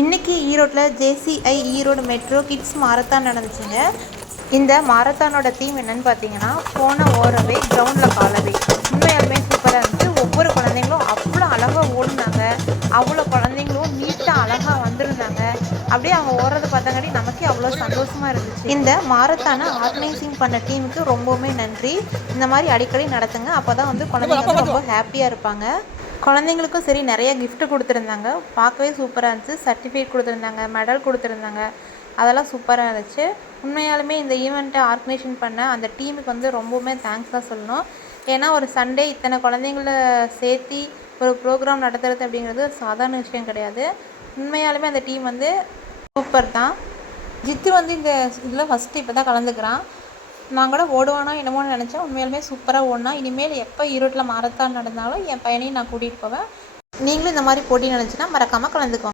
இன்றைக்கி ஈரோட்டில் JCI Erode metro kids marathon நடந்துச்சுங்க. இந்த மாரத்தானோட தீம் என்னன்னு பார்த்தீங்கன்னா, போன ஓரவே கிரவுண்டில் காலவே. உண்மையாலுமே சூப்பராக இருந்துச்சு. ஒவ்வொரு குழந்தைங்களும் அவ்வளோ அழகாக ஓடுனாங்க. அவ்வளோ குழந்தைங்களும் நீட்டாக அழகாக வந்திருந்தாங்க. அப்படியே அவங்க ஓடுறத பார்த்தாங்காட்டி நமக்கே அவ்வளோ சந்தோஷமாக இருந்துச்சு. இந்த மாரத்தானை ஆர்கனைசிங் பண்ண டீமுக்கு ரொம்பவுமே நன்றி. இந்த மாதிரி அடிக்கடி நடத்துங்க. அப்போ தான் குழந்தைங்க ரொம்ப ஹாப்பியாக இருப்பாங்க. குழந்தைங்களுக்கும் சரி நிறைய கிஃப்ட்டு கொடுத்துருந்தாங்க. பார்க்கவே சூப்பராக இருந்துச்சு. சர்டிஃபிகேட் கொடுத்துருந்தாங்க, மெடல் கொடுத்துருந்தாங்க. அதெல்லாம் சூப்பராக இருந்துச்சு. உண்மையாலுமே இந்த ஈவெண்ட்டை ஆர்கனைசேஷன் பண்ண அந்த டீமுக்கு ரொம்பவுமே தேங்க்ஸ் தான் சொல்லணும். ஏன்னா ஒரு சண்டே இத்தனை குழந்தைங்கள சேர்த்தி ஒரு ப்ரோக்ராம் நடத்துறது அப்படிங்கிறது சாதாரண விஷயம் கிடையாது. உண்மையாலுமே அந்த டீம் சூப்பர் தான். ஜித்து இந்த இதில் ஃபஸ்ட்டு இப்போ தான் கலந்துக்கிறான். நான் கூட ஓடுவானோ என்னமோன்னு நினச்சேன். உண்மையாலுமே சூப்பராக ஓடினா. இனிமேல் எப்போ ஈரோட்டில் மாரத்தான் நடந்தாலும் என் பையனையும் நான் கூட்டிகிட்டு போவேன். நீங்களும் இந்த மாதிரி போட்டி நினச்சின்னா மறக்காமல் கலந்துக்கோங்க.